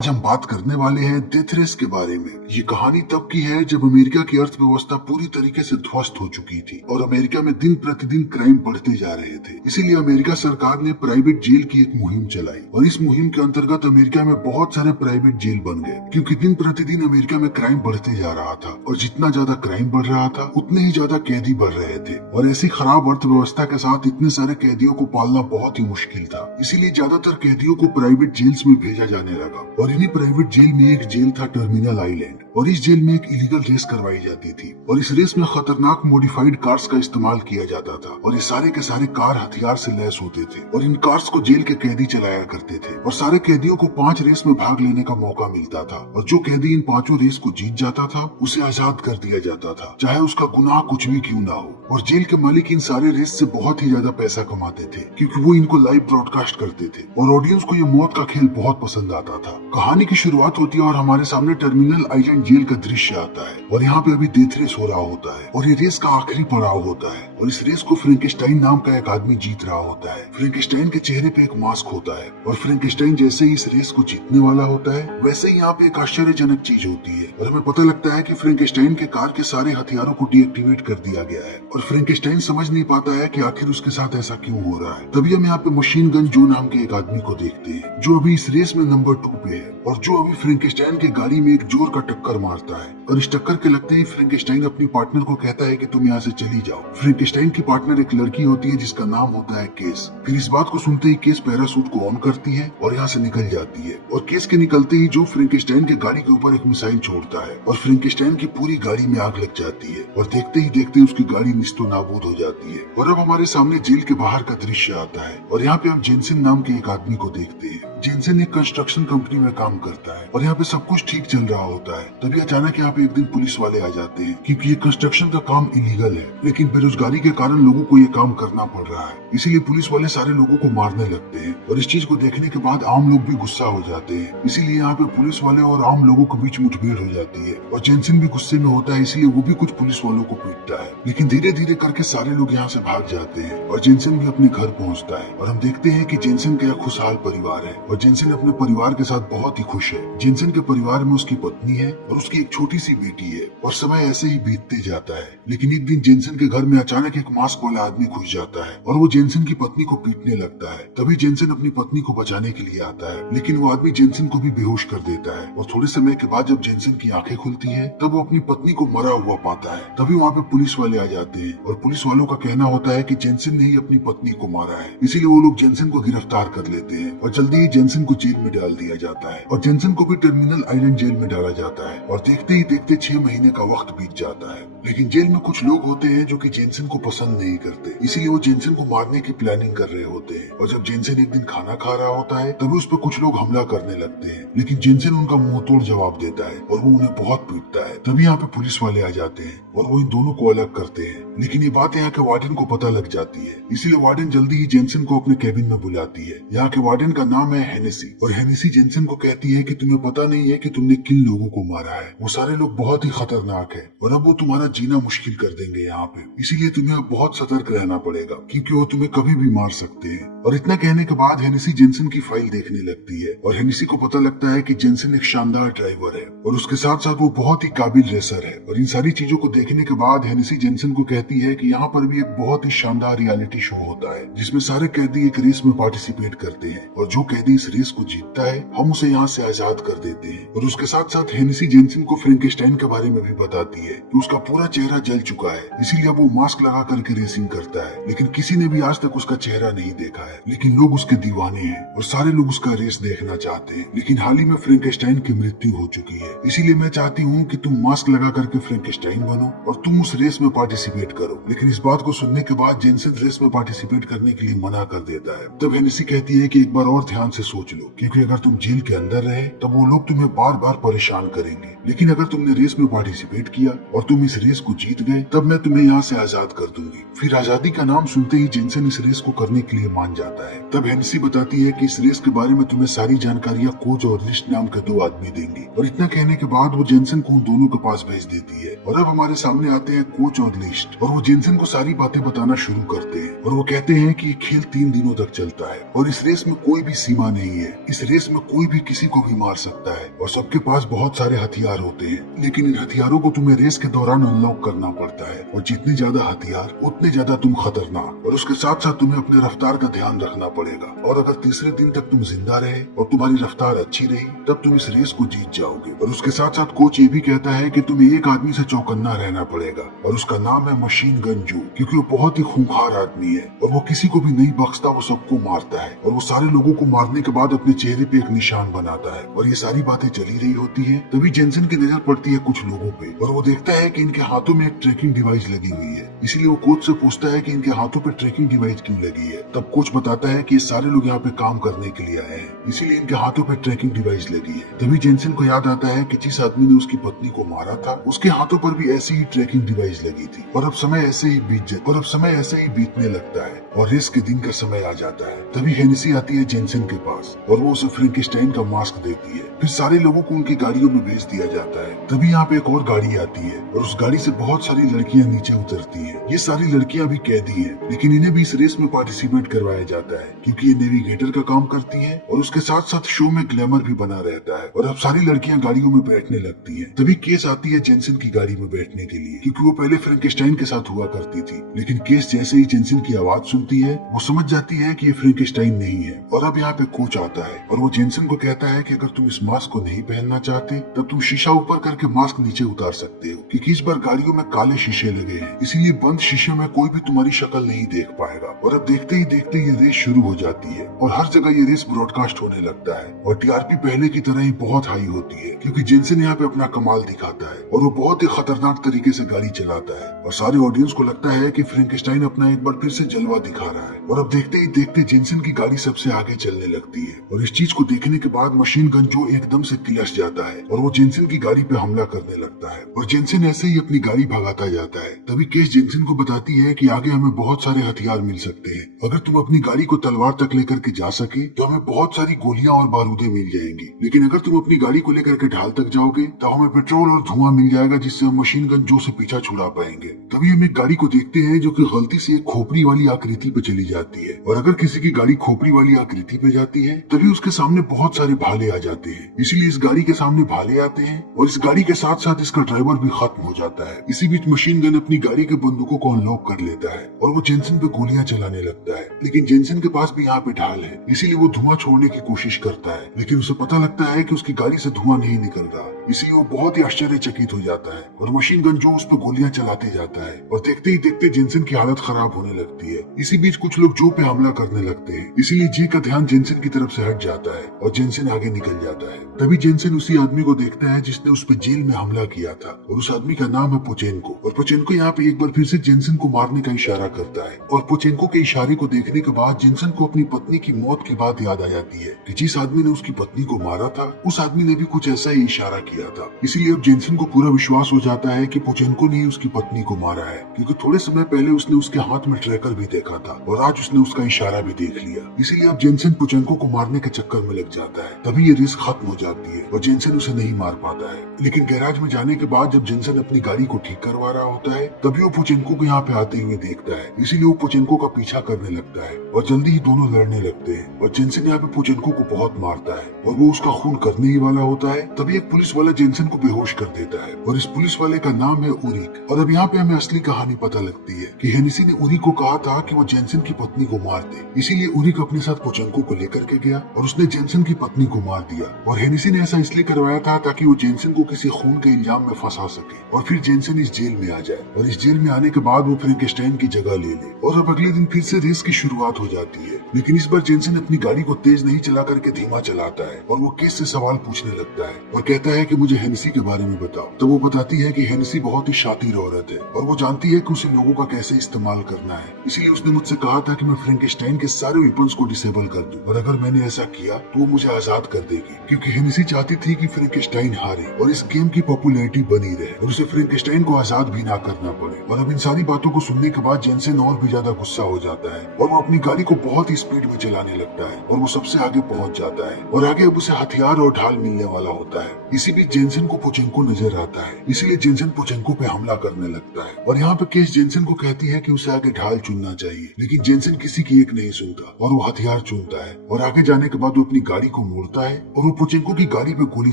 आज हम बात करने वाले हैं डेथ रेस के बारे में। ये कहानी तब की है जब अमेरिका की अर्थव्यवस्था पूरी तरीके से ध्वस्त हो चुकी थी और अमेरिका में दिन प्रतिदिन क्राइम बढ़ते जा रहे थे। इसीलिए अमेरिका सरकार ने प्राइवेट जेल की एक मुहिम चलाई और इस मुहिम के अंतर्गत अमेरिका में बहुत सारे प्राइवेट जेल बन गए, क्योंकि दिन प्रतिदिन अमेरिका में क्राइम बढ़ते जा रहा था और जितना ज्यादा क्राइम बढ़ रहा था उतने ही ज्यादा कैदी बढ़ रहे थे और ऐसी खराब अर्थव्यवस्था के साथ इतने सारे कैदियों को पालना बहुत ही मुश्किल था। इसीलिए ज्यादातर कैदियों को प्राइवेट जेल्स में भेजा जाने लगा और इन्हीं प्राइवेट जेल में एक जेल था टर्मिनल आइलैंड और इस जेल में एक इलीगल रेस करवाई जाती थी और इस रेस में खतरनाक मॉडिफाइड कार्स का इस्तेमाल किया जाता था और ये सारे के सारे कार हथियार से लैस होते थे और इन कार्स को जेल के कैदी चलाया करते थे और सारे कैदियों को 5 रेस में भाग लेने का मौका मिलता था और जो कैदी इन 5 रेस को जीत जाता था उसे आजाद कर दिया जाता था, चाहे उसका गुनाह कुछ भी क्यों ना हो। और जेल के मालिक इन सारे रेस से बहुत ही ज्यादा पैसा कमाते थे क्योंकि वो इनको लाइव ब्रॉडकास्ट करते थे और ऑडियंस को ये मौत का खेल बहुत पसंद आता था। कहानी की शुरुआत होती है और हमारे सामने टर्मिनल आइलैंड जेल का दृश्य आता है और यहाँ पे अभी डेथ रेस हो रहा होता है और ये रेस का आखिरी पड़ाव होता है और इस रेस को फ्रैंकेनस्टाइन नाम का एक आदमी जीत रहा होता है। फ्रैंकेनस्टाइन के चेहरे पे एक मास्क होता है और फ्रैंकेनस्टाइन जैसे ही इस रेस को जीतने वाला होता है वैसे ही यहाँ पे एक आश्चर्यजनक चीज होती है और हमें पता लगता है कि फ्रैंकेनस्टाइन के कार के सारे हथियारों को डीएक्टिवेट कर दिया गया है और फ्रैंकेनस्टाइन समझ नहीं पाता है कि आखिर उसके साथ ऐसा क्यों हो रहा है। तभी हम यहाँ पे मशीन गन जो नाम के एक आदमी को देखते हैं जो अभी इस रेस में नंबर 2 पे है और जो अभी फ्रैंकेनस्टाइन की गाड़ी में एक जोर का टक्कर मारता है और इस टक्कर के लगते ही फ्रैंकेनस्टाइन अपनी पार्टनर को कहता है कि तुम यहाँ से चली जाओ। फ्रैंकेनस्टाइन की पार्टनर एक लड़की होती है जिसका नाम होता है केस। फिर इस बात को सुनते ही केस पैरासूट को ऑन करती है और यहाँ से निकल जाती है और केस के निकलते ही जो फ्रैंकेनस्टाइन की गाड़ी के ऊपर एक मिसाइल छोड़ता है और फ्रैंकेनस्टाइन की पूरी गाड़ी में आग लग जाती है और देखते ही देखते उसकी गाड़ी निस्तो नाबूद हो जाती है। और अब हमारे सामने जेल के बाहर का दृश्य आता है और यहाँ पे हम जेनसन नाम के एक आदमी को देखते हैं। जेनसन एक कंस्ट्रक्शन कंपनी में काम करता है और यहाँ पे सब कुछ ठीक चल रहा होता है। तभी अचानक यहाँ पे एक दिन पुलिस वाले आ जाते हैं क्योंकि ये कंस्ट्रक्शन का काम इलीगल है, लेकिन बेरोजगारी के कारण लोगों को ये काम करना पड़ रहा है। इसीलिए पुलिस वाले सारे लोगों को मारने लगते हैं और इस चीज को देखने के बाद आम लोग भी गुस्सा हो जाते हैं। इसीलिए यहाँ पे पुलिस वाले और आम लोगों के बीच मुठभेड़ हो जाती है और जेनसन भी गुस्से में होता है, इसलिए वो भी कुछ पुलिस वालों को पीटता है। लेकिन धीरे धीरे करके सारे लोग यहाँ से भाग जाते हैं और जेनसन भी अपने घर पहुँचता है और हम देखते हैं कि जेनसन का एक खुशहाल परिवार है और जेनसन अपने परिवार के साथ बहुत ही खुश है। जेनसन के परिवार में उसकी पत्नी है और उसकी एक छोटी सी बेटी है और समय ऐसे ही बीतते जाता है। लेकिन एक दिन जेनसन के घर में अचानक एक मास्क वाला आदमी घुस जाता है और वो जेनसन की पत्नी को पीटने लगता है। तभी जेनसन अपनी पत्नी को बचाने के लिए आता है, लेकिन वो आदमी जेनसन को भी बेहोश कर देता है और थोड़े समय के बाद जब जेनसन की आंखें खुलती है तब वो अपनी पत्नी को मरा हुआ पाता है। तभी वहाँ पे पुलिस वाले आ जाते हैं और पुलिस वालों का कहना होता है कि जेनसन ने ही अपनी पत्नी को मारा है, इसीलिए वो लोग जेनसन को गिरफ्तार कर लेते हैं और जल्दी ही जेनसन को जेल में डाल दिया जाता है और जेनसन को भी टर्मिनल आइलैंड जेल में डाला जाता है और देखते ही देखते 6 महीने का वक्त बीत जाता है। लेकिन जेल में कुछ लोग होते हैं जो कि जेनसन को पसंद नहीं करते, इसीलिए वो जेनसन को मारने की प्लानिंग कर रहे होते हैं और जब जेनसन एक दिन खाना खा रहा होता है तभी उस पर कुछ लोग हमला करने लगते हैं, लेकिन जेनसन उनका मुंह तोड़ जवाब देता है और वो उन्हें बहुत पीटता है। तभी यहाँ पे पुलिस वाले आ जाते हैं और वो इन दोनों को अलग करते हैं, लेकिन ये बात यहाँ के वार्डन को पता लग जाती है, इसीलिए वार्डन जल्दी ही जेनसन को अपने कैबिन में बुलाती है। यहाँ के वार्डन का नाम है हेनेसी और हेनेसी जेनसन को कहती है कि तुम्हें पता नहीं है कि तुमने किन लोगों को मारा है, वो सारे लोग बहुत ही खतरनाक है और अब वो तुम्हारा जीना मुश्किल कर देंगे यहाँ पे, इसीलिए तुम्हें बहुत सतर्क रहना पड़ेगा क्योंकि वो तुम्हें कभी भी मार सकते हैं। और इतना कहने के बाद हेनेसी जेनसन की फाइल देखने लगती है और हेनेसी को पता लगता है कि जेनसन एक शानदार ड्राइवर है और उसके साथ साथ वो बहुत ही काबिल रेसर है। और इन सारी चीजों को देखने के बाद हेनेसी जेनसन को कहती है कि यहाँ पर भी एक बहुत ही शानदार रियलिटी शो होता है जिसमें सारे कैदी एक रेस में पार्टिसिपेट करते हैं और जो कैदी इस रेस को जीतता है हम उसे यहाँ से आजाद कर देते हैं। और उसके साथ साथ हेनेसी जेनसन को फ्रैंकेनस्टाइन के बारे में भी बताती है कि उसका पूरा चेहरा जल चुका है, इसीलिए वो मास्क लगा करके रेसिंग करता है, लेकिन किसी ने भी आज तक उसका चेहरा नहीं देखा है। लेकिन लोग उसके दीवाने हैं और सारे लोग उसका रेस देखना चाहते हैं। लेकिन हाल ही में फ्रैंकेनस्टाइन की मृत्यु हो चुकी है, इसीलिए मैं चाहती हूँ कि तुम मास्क लगा करके फ्रैंकेनस्टाइन बनो और तुम उस रेस में पार्टिसिपेट करो। लेकिन इस बात को सुनने के बाद जेनसन रेस में पार्टिसिपेट करने के लिए मना कर देता है। तब हेनेसी कहती है कि एक बार और ध्यान से सोच लो, क्योंकि अगर तुम जेल के अंदर रहे तब वो लोग तुम्हें बार बार परेशान करेंगे, लेकिन अगर तुमने रेस में पार्टिसिपेट किया और तुम इस रेस को जीत गए तब मैं तुम्हें यहाँ से आजाद कर दूंगी। फिर आजादी का नाम सुनते ही जेनसन इस रेस को करने के लिए मान जाता है। तब हेनेसी बताती है कि इस रेस के बारे में तुम्हें सारी जानकारियां कोच और लिस्ट नाम के 2 आदमी देंगे। और इतना कहने के बाद वो जेनसन को उन दोनों के पास भेज देती है। और अब हमारे सामने आते हैं कोच और लिस्ट, और वो जेनसन को सारी बातें बताना शुरू करते हैं। और वो कहते हैं कि ये खेल 3 दिनों तक चलता है और इस रेस में कोई भी सीमा नहीं है। इस रेस में कोई भी किसी को भी मार सकता है और सबके पास बहुत सारे हथियार होते हैं, लेकिन इन हथियारों को तुम्हें रेस के दौरान अनलॉक करना पड़ता है। और जितने ज्यादा हथियार उतने ज्यादा तुम खतरनाक, और उसके साथ साथ तुम्हें अपने रफ्तार का ध्यान रखना पड़ेगा। और अगर तीसरे दिन तक तुम जिंदा रहे और तुम्हारी रफ्तार अच्छी रही तब तुम इस रेस को जीत जाओगे। और उसके साथ साथ कोच ये भी कहता है कि तुम्हें एक आदमी से चौकन्ना रहना पड़ेगा और उसका नाम है मशीन गन जो, क्योंकि वो बहुत ही खूंखार आदमी है और वो किसी को भी नहीं बख्शता, वो सबको मारता है। और वो सारे लोगों को मारने के बाद अपने चेहरे पे एक निशान बनाता है। और ये सारी बातें चली रही होती है, तभी जेनसन की नजर पड़ती है कुछ लोगों पे और वो देखता है कि इनके हाथों में एक ट्रैकिंग डिवाइस लगी हुई है। इसीलिए वो कोच से पूछता है कि इनके हाथों पे ट्रैकिंग डिवाइस क्यों लगी है। तब कोच बताता है कि ये सारे लोग यहाँ पे काम करने के लिए आए हैं, इसीलिए इनके हाथों पे ट्रैकिंग डिवाइस लगी है। तभी जेनसन को याद आता है कि जिस आदमी ने उसकी पत्नी को मारा था उसके हाथों पर भी ऐसी ही ट्रैकिंग डिवाइस लगी थी। और अब समय ऐसे ही बीतने लगता है और रेस के दिन का समय आ जाता है। तभी हेनेसी आती है जेनसन के पास और वो उसे फ्रैंकेनस्टाइन का मास्क देती है। फिर सारे लोगों को उनकी गाड़ियों में भेज दिया जाता है। तभी यहाँ पे एक और गाड़ी आती है और उस गाड़ी से बहुत सारी लड़कियां नीचे उतरती हैं। ये सारी लड़कियां भी कैदी हैं, लेकिन इन्हें भी इस रेस में पार्टिसिपेट करवाया जाता है क्योंकि ये नेविगेटर का काम करती हैं और उसके साथ साथ शो में ग्लैमर भी बना रहता है। और अब सारी लड़कियां गाड़ियों में बैठने लगती हैं। तभी केस आती है जेनसन की गाड़ी में बैठने के लिए, क्योंकि वो पहले फ्रैंकेनस्टाइन के साथ हुआ करती थी। लेकिन केस जैसे ही जेनसन की आवाज सुनती है वो समझ जाती है कि ये फ्रैंकेनस्टाइन नहीं है। और अब यहाँ पे कोच आता है और वो जेनसन को कहता है कि अगर तुम इस मास्क को नहीं पहनना चाहते तब तुम शीशा ऊपर करके मास्क नीचे उतार सकते हो, क्योंकि इस बार गाड़ियों में काले शीशे लगे हैं, इसीलिए बंद शीशे में कोई भी तुम्हारी शक्ल नहीं देख पाएगा। और अब देखते ही देखते ये रेस शुरू हो जाती है और हर जगह ये रेस ब्रॉडकास्ट होने लगता है। और टीआरपी पहले की तरह ही बहुत हाई होती है क्योंकि जेनसन यहाँ पे अपना कमाल दिखाता है और वो बहुत ही खतरनाक तरीके से गाड़ी चलाता है। और सारे ऑडियंस को लगता है कि फ्रैंकेनस्टाइन अपना एक बार फिर से जलवा दिखा रहा है। और अब देखते ही देखते जेनसन की गाड़ी सबसे आगे चलने लगती है और इस चीज को देखने के बाद मशीन गन जो एकदम से किलस जाता है और वो जेनसन की गाड़ी पे हमला करने लगता है और जेनसन ऐसे ही अपनी गाड़ी भगाता जाता है। तभी केस जेनसन को बताती है कि आगे हमें बहुत सारे हथियार मिल सकते हैं। अगर तुम अपनी गाड़ी को तलवार तक लेकर के जा सके तो हमें बहुत सारी गोलियां और बारूदे मिल जाएंगी, लेकिन अगर तुम अपनी गाड़ी को लेकर के ढाल तक जाओगे तो हमें पेट्रोल और धुआं मिल जाएगा जिससे हम मशीन गन जो से पीछा छुड़ा पाएंगे। तभी हम एक गाड़ी को देखते हैं जो कि गलती से एक खोपड़ी वाली आकृति पे चली जाती है और अगर किसी की गाड़ी खोपड़ी वाली आकृति पे जाती है तभी उसके सामने बहुत सारे भाले आ जाते हैं, इसीलिए इस गाड़ी के सामने भाले आते हैं और इस गाड़ी के साथ साथ इसका ड्राइवर भी खत्म हो जाता है। इसी बीच मशीन गन अपनी गाड़ी के बंदूकों को अनलॉक कर लेता है और वो जेनसन पे गोलियां चलाने लगता है, लेकिन जेनसन के पास भी यहाँ पे ढाल है, इसीलिए वो धुआं छोड़ने की कोशिश करता है, लेकिन उसे पता लगता है कि उसकी गाड़ी से धुआं नहीं निकल रहा, इसीलिए वो बहुत ही आश्चर्यचकित हो जाता है और मशीन गन जो उस पर गोलियां चलाते जाता है और देखते ही देखते जेनसन की हालत खराब होने लगती है। इसी बीच कुछ लोग जो पे हमला करने लगते हैं, इसीलिए जे का ध्यान जेनसन की तरफ से हट जाता है और जेनसन आगे निकल जाता है। तभी जेनसन उसी आदमी को देखता है जिसने उस पर जेल में हमला किया था और उस आदमी का नाम है पोचेंको। और पोचेंको यहाँ पे एक बार फिर से जेनसन को मारने का इशारा करता है और पोचेंको के इशारे को देखने के बाद जेनसन को अपनी पत्नी की मौत की बात याद आ जाती है कि जिस आदमी ने उसकी पत्नी को मारा था उस आदमी ने भी कुछ ऐसा ही इशारा किया था। इसीलिए अब जेनसन को पूरा विश्वास हो जाता है कि पोचेंको ने ही उसकी पत्नी को मारा है, क्योंकि थोड़े समय पहले उसने उसके हाथ में ट्रैकर भी देखा था और आज उसने उसका इशारा भी देख लिया। इसीलिए अब जेनसन पोचेंको को मारने के चक्कर में लग जाता है। तभी ये रेस खत्म हो जाती है और जेनसन उसे नहीं मार पाता है, लेकिन गैराज में जाने के बाद जब जेनसन अपनी गाड़ी को ठीक करवा रहा होता है तभी वो पोचेंको को यहाँ पे आते हुए देखता है, इसीलिए वो पोचेंको का पीछा करने लगता है और जल्दी ही दोनों लड़ने लगते हैं और जेनसन यहाँ पे पोचेंको को बहुत मारता है और वो उसका खून करने ही वाला होता है। तभी एक पुलिस वाला जेनसन को बेहोश कर देता है और इस पुलिस वाले का नाम है उरिक। और अब यहाँ पे हमें असली कहानी पता लगती है कि हेनेसी ने उरिक को कहा था कि वो जेनसन की पत्नी को मार दे, इसीलिए उरिक अपने साथ पोचेंको को लेकर के गया और उसने जेनसन की पत्नी को मार दिया। और हेनेसी ने ऐसा इसलिए करवाया था ताकि वो जेनसन को किसी खून के इल्जाम में फंसा सके और फिर जेनसन इस जेल में आ जाए और इस जेल में आने के बाद वो फ्रैंकेनस्टाइन की जगह ले ले। और अब अगले दिन फिर से रेस की शुरुआत हो जाती है, लेकिन इस बार जेनसन अपनी गाड़ी को तेज नहीं चला करके धीमा चलाता है और वो केस से सवाल पूछने लगता है और कहता है कि मुझे हेनेसी के बारे में बताओ। तब वो बताती है कि हेनेसी बहुत ही शातिर औरत है और वो जानती है कि उसे लोगों का कैसे इस्तेमाल करना है, इसीलिए उसने मुझसे कहा था कि मैं फ्रैंकेनस्टाइन के सारे वेपन्स को डिसेबल कर दूं और अगर मैंने ऐसा किया तो वो मुझे आजाद कर देगी, क्योंकि हेनेसी चाहती थी कि फ्रैंकेनस्टाइन हारे और इस गेम की पॉपुलैरिटी बनी रहे और उसे फ्रैंकेनस्टाइन को आजाद भी ना करना पड़े। और अब इन सारी बातों को सुनने के बाद जेनसेन और भी ज्यादा गुस्सा हो जाता है और वो अपनी गाड़ी को बहुत ही स्पीड में चलाने लगता है और वो सबसे आगे पहुंच जाता है और आगे अब उसे हथियार और ढाल मिलने वाला होता है। इसी बीच जेनसेन को पोचेंको नजर आता है, इसीलिए जेनसेन पोचेंको पे हमला करने लगता है और यहाँ पे केस जेनसेन को कहती है कि उसे आगे ढाल चुनना चाहिए, लेकिन जेनसेन किसी की एक नहीं सुनता और वो हथियार चुनता है और आगे जाने के बाद वो अपनी गाड़ी को मोड़ता है और वो पोचेंको की गाड़ी पे गोली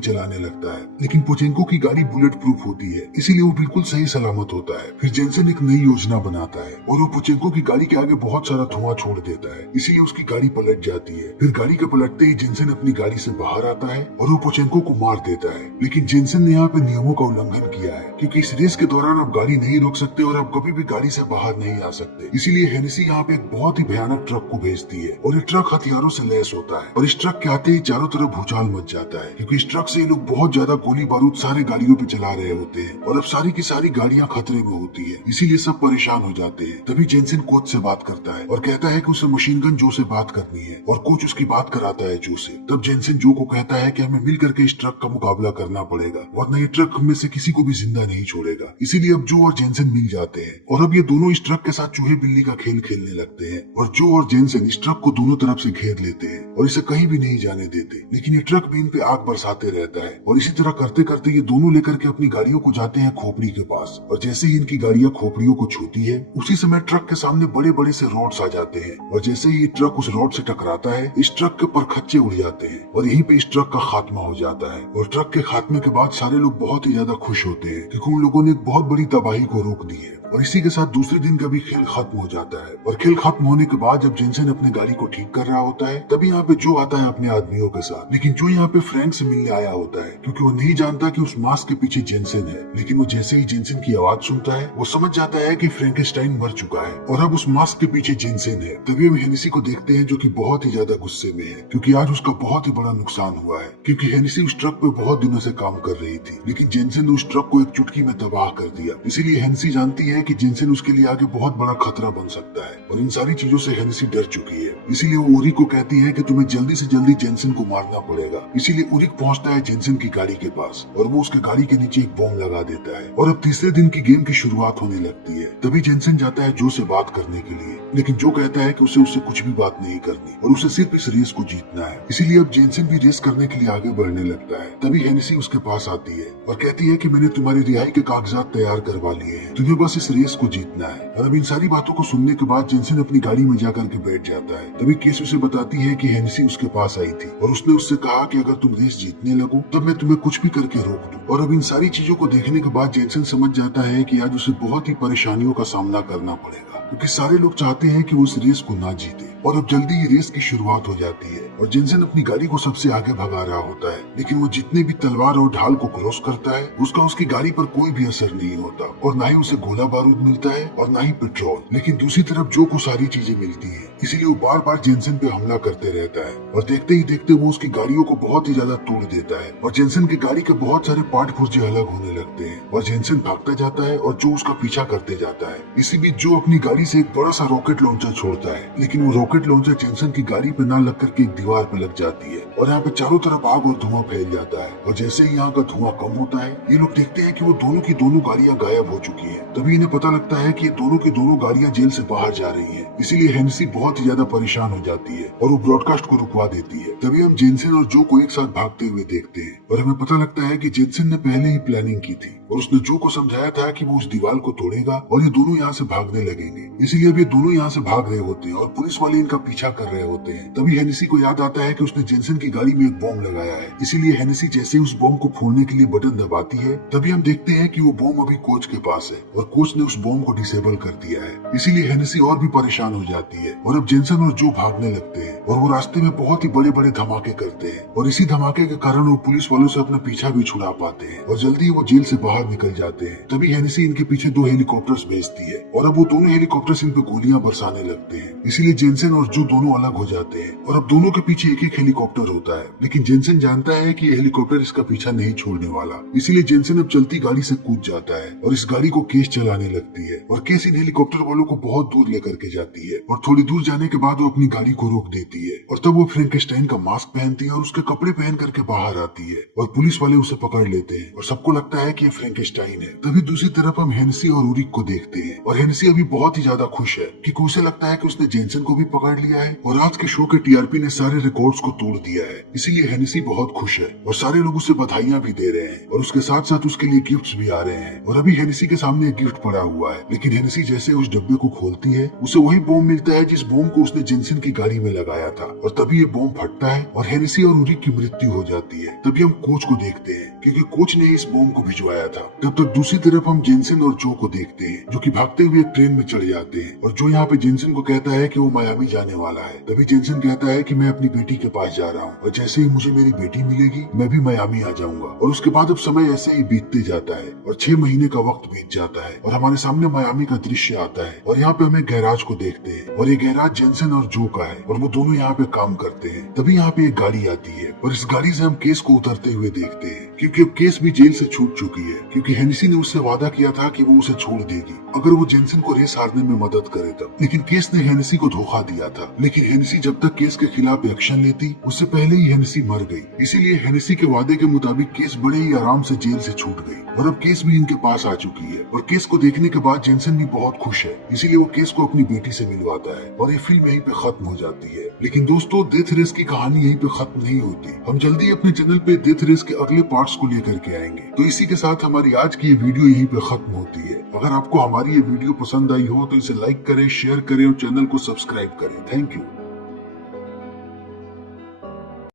चलाने लगता है, लेकिन पोचेंको की गाड़ी बुलेट प्रूफ होती है, इसीलिए वो बिल्कुल सही सलामत होता है। फिर जेनसेन एक नई योजना बनाता है और वो पोचेंको की गाड़ी के आगे बहुत सारा धुआं छोड़ देता है, इसीलिए उसकी गाड़ी पलट जाती है। फिर गाड़ी के पलटते ही जेनसेन अपनी गाड़ी से बाहर आता है और वो पोचेंको को मार देता है, लेकिन जेनसेन ने यहाँ पे नियमों का उल्लंघन किया है, क्योंकि इस रेस के दौरान आप गाड़ी नहीं रोक सकते और आप कभी भी गाड़ी से बाहर नहीं आ सकते। इसीलिए हेनेसी यहाँ पे एक बहुत ही भयानक ट्रक को भेजती है और ये ट्रक हथियारों से लैस होता है और इस ट्रक के आते ही चारों तरफ भूचाल मच जाता है, क्योंकि इस ट्रक से ये लोग बहुत ज्यादा गोली बारूद सारे गाड़ियों पे चला रहे होते हैं और अब सारी की सारी गाड़ियां खतरे में होती है, इसीलिए सब परेशान हो जाते हैं। तभी जेनसेन कोच से बात करता है और कहता है कि उसे मशीन गन जो से बात करनी है और कोच उसकी बात कराता है जो से। तब जेनसेन जो को कहता है कि हमें मिल करके इस ट्रक का मुकाबला करना पड़ेगा वरना ये ट्रक में से किसी को भी जिंदा नहीं छोड़ेगा। इसीलिए अब जो और जेनसेन मिल जाते हैं और अब ये दोनों इस ट्रक के साथ चूहे बिल्ली का खेल खेलने लगते हैं और जो और जेनसेन इस ट्रक को दोनों तरफ से घेर लेते हैं और इसे कहीं भी नहीं जाने देते, लेकिन ये ट्रक भी इन पे आग बरसाते रहता है और इसी तरह करते करते ये दोनों लेकर के अपनी गाड़ियों को जाते हैं खोपड़ी के पास और जैसे ही इनकी गाड़ियां खोपड़ियों को छूती है उसी समय ट्रक के सामने बड़े बड़े से रॉड्स आ जाते हैं और जैसे ही ट्रक उस रॉड से टकराता है इस ट्रक के परखच्चे उड़ जाते हैं और यहीं पे इस ट्रक का खात्मा हो जाता है और ट्रक के खात्मे के बाद सारे लोग बहुत ही ज्यादा खुश होते हैं क्योंकि उन लोगों ने एक बहुत बड़ी तबाही को रोक दी है। और इसी के साथ दूसरे दिन का भी खेल खत्म हो जाता है और खेल खत्म होने के बाद जब जेनसेन अपनी गाड़ी को ठीक कर रहा होता है तभी यहाँ पे जो आता है अपने आदमियों के साथ, लेकिन जो यहाँ पे फ्रैंक से मिलने आया होता है क्योंकि वो नहीं जानता कि उस मास्क के पीछे जेनसेन है, लेकिन वो जैसे ही जेनसेन की आवाज सुनता है वो समझ जाता है कि फ्रैंकेनस्टाइन मर चुका है और अब उस मास्क के पीछे जेनसेन है। तभी हम हेनेसी को देखते हैं जो कि बहुत ही ज्यादा गुस्से में है क्योंकि आज उसका बहुत ही बड़ा नुकसान हुआ है, क्योंकि हेनेसी उस ट्रक पे बहुत दिनों से काम कर रही थी लेकिन जेनसेन ने उस ट्रक को एक चुटकी में तबाह कर दिया। इसीलिए हेनेसी जानती है कि जेनसेन उसके लिए आगे बहुत बड़ा खतरा बन सकता है और इन सारी चीजों से हेनेसी डर चुकी है। इसीलिए वो उरिक को कहती है कि तुम्हें जल्दी से जल्दी जेनसेन को मारना पड़ेगा। इसीलिए उरिक पहुंचता है जेनसेन की गाड़ी के पास और वो उसके गाड़ी के नीचे एक बॉम्ब लगा देता है और अब तीसरे दिन की गेम की शुरुआत होने लगती है। तभी जेनसेन जाता है जो से बात करने के लिए, लेकिन जो कहता है कि उसे उससे कुछ भी बात नहीं करनी और उसे सिर्फ इस रेस को जीतना है। इसीलिए अब जेनसेन भी रेस करने के लिए आगे बढ़ने लगता है। तभी हेनेसी उसके पास आती है और कहती है कि मैंने तुम्हारी रिहाई के कागजात तैयार करवा लिए हैं, तुम्हें बस इस रेस को जीतना है। और अब इन सारी बातों को सुनने के बाद जेनसेन अपनी गाड़ी में जाकर के बैठ जाता है। तभी केस उसे बताती है कि हेनेसी उसके पास आई थी और उसने उससे कहा कि अगर तुम रेस जीतने लगो तब मैं तुम्हें कुछ भी करके रोक दूं। और अब इन सारी चीजों को देखने के बाद जेनसेन समझ जाता है कि आज उसे बहुत ही परेशानियों का सामना करना पड़ेगा क्योंकि सारे लोग चाहते हैं कि वो इस रेस को ना जीते। और अब जल्दी ही रेस की शुरुआत हो जाती है और जेनसेन अपनी गाड़ी को सबसे आगे भगा रहा होता है, लेकिन वो जितने भी तलवार और ढाल को क्रॉस करता है उसका उसकी गाड़ी पर कोई भी असर नहीं होता और ना ही उसे गोला बारूद मिलता है और ना ही पेट्रोल। लेकिन दूसरी तरफ जो को सारी चीजें मिलती है, इसीलिए वो बार बार जेनसेन पे हमला करते रहता है और देखते ही देखते वो उसकी गाड़ियों को बहुत ही ज्यादा तोड़ देता है और जेनसेन की गाड़ी के बहुत सारे पार्ट पुर्जे अलग होने लगते हैं और जेनसेन भागता जाता है और जो उसका पीछा करते जाता है। इसी बीच जो अपनी गाड़ी से एक बड़ा सा रॉकेट लॉन्चर छोड़ता है, लेकिन वो रॉकेट लॉन्चर जेनसेन की गाड़ी पे ना लग करके एक दीवार पे लग जाती है और यहाँ पे चारों तरफ आग और धुआं फैल जाता है। और जैसे ही यहाँ का धुआं कम होता है ये लोग देखते हैं कि वो दोनों की दोनों गाड़ियां गायब हो चुकी है। तभी इन्हें पता लगता है कि ये दोनों की दोनों गाड़ियां जेल से बाहर जा रही है। इसीलिए हेनेसी बहुत ही ज्यादा परेशान हो जाती है और वो ब्रॉडकास्ट को रुकवा देती है। तभी हम जेनसेन और जो को एक साथ भागते हुए देखते हैं और हमें पता लगता है कि जेनसेन ने पहले ही प्लानिंग की थी और उसने जो को समझाया था कि वो उस दीवार को तोड़ेगा और ये दोनों यहाँ से भागने लगेंगे। इसीलिए अब ये दोनों यहाँ से भाग रहे होते हैं और पुलिस वाले इनका पीछा कर रहे होते हैं। तभी हेनेसी को याद आता है कि उसने जेनसेन की गाड़ी में एक बॉम्ब लगाया है। इसीलिए हेनेसी जैसे उस बॉम्ब को फोड़ने के लिए बटन दबाती है तभी हम देखते हैं कि वो बॉम्ब अभी कोच के पास है और कोच ने उस बॉम्ब को डिसेबल कर दिया है। इसीलिए हेनेसी और भी परेशान हो जाती है और अब जेनसेन और जो भागने लगते हैं और वो रास्ते में बहुत ही बड़े बड़े धमाके करते हैं और इसी धमाके के कारण वो पुलिस वालों से अपना पीछा भी छुड़ा पाते हैं और जल्दी वो जेल से बाहर निकल जाते हैं। तभी हेनेसी इनके पीछे 2 हेलीकॉप्टर्स भेजती है और अब वो दोनों हेलीकॉप्टर्स इन पे गोलियां बरसाने लगते हैं। इसीलिए जेनसेन और जो दोनों अलग हो जाते हैं और अब दोनों के पीछे एक एक हेलीकॉप्टर होता है, लेकिन जेनसेन जानता है कि ये हेलीकॉप्टर इसका पीछा नहीं छोड़ने वाला। इसीलिए जेनसन अब चलती गाड़ी से कूद जाता है और इस गाड़ी को केस चलाने लगती है और केस इन हेलीकॉप्टर वालों को बहुत दूर लेकर के जाती है और थोड़ी दूर जाने के बाद वो अपनी गाड़ी को रोक देती है और तब वो फ्रैंकेनस्टाइन का मास्क पहनती है और उसके कपड़े पहन करके बाहर आती है और पुलिस वाले उसे पकड़ लेते हैं और सबको लगता है कि ये फ्रैंकेनस्टाइन है। तभी दूसरी तरफ हम हेनेसी और उरिक को देखते हैं और हेनेसी अभी बहुत ही ज्यादा खुश है क्योंकि उसे लगता है कि उसने जेनसन को भी पकड़ लिया है और आज के शो के टीआरपी ने सारे रिकॉर्ड्स को तोड़ दिया है। इसीलिए हेनेसी बहुत खुश है और सारे लोग उसे बधाइयां भी दे रहे हैं और उसके साथ साथ उसके लिए गिफ्ट्स भी आ रहे हैं। और अभी हेनेसी के सामने एक गिफ्ट पड़ा हुआ है, लेकिन हेनेसी जैसे उस डब्बे को खोलती है उसे वही बॉम्ब मिलता है जिस बॉम्ब को उसने जेनसन की गाड़ी में लगाया था और तभी ये बॉम्ब फटता है और हेनेसी और उरिक की मृत्यु हो जाती है। तभी हम कोच को देखते हैं क्योंकि कोच ने इस बॉम्ब को भिजवाया था। तब तक दूसरी तरफ हम जेनसन और जो को देखते हैं जो कि भागते हुए एक ट्रेन में चढ़ जाते हैं और जो यहाँ पे जेनसन को कहता है कि वो मायामी जाने वाला है। तभी जेनसन कहता है कि मैं अपनी बेटी के पास जा रहा हूँ और जैसे ही मुझे मेरी बेटी मिलेगी मैं भी मायामी आ जाऊंगा। और उसके बाद अब समय ऐसे ही बीतते जाता है और 6 महीने का वक्त बीत जाता है और हमारे सामने मायामी का दृश्य आता है और यहाँ पे हमें गैराज को देखते हैं और ये गैराज जेनसन और जो का है और वो दोनों यहाँ पे काम करते हैं। तभी यहाँ पे एक गाड़ी आती है और इस गाड़ी से हम केस को उतरते हुए देखते हैं क्योंकि अब केस भी जेल से छूट चुकी है क्योंकि हेनेसी ने उससे वादा किया था कि वो उसे छोड़ देगी अगर वो जेनसन को रेस हारने में मदद करे तब। लेकिन केस ने हेनेसी को धोखा दिया था। लेकिन हेनेसी जब तक केस के खिलाफ एक्शन लेती उससे पहले ही हेनेसी मर गई। इसीलिए हेनेसी के वादे के मुताबिक केस बड़े ही आराम से जेल से छूट गई और अब केस भी इनके पास आ चुकी है और केस को देखने के बाद जेनसन भी बहुत खुश है। इसीलिए वो केस को अपनी बेटी से मिलवाता है और ये फिल्म यहीं पे खत्म हो जाती है। लेकिन दोस्तों डेथ रेस की कहानी यहीं पे खत्म नहीं होती। हम जल्दी अपने चैनल पे डेथ रेस के अगले पार्ट्स को लेकर के आएंगे। तो इसी के साथ हमारी आज की ये वीडियो यहीं पे खत्म होती है। अगर आपको हमारी ये वीडियो पसंद आई हो तो इसे लाइक करें, शेयर करें और चैनल को सब्सक्राइब करें। Thank you.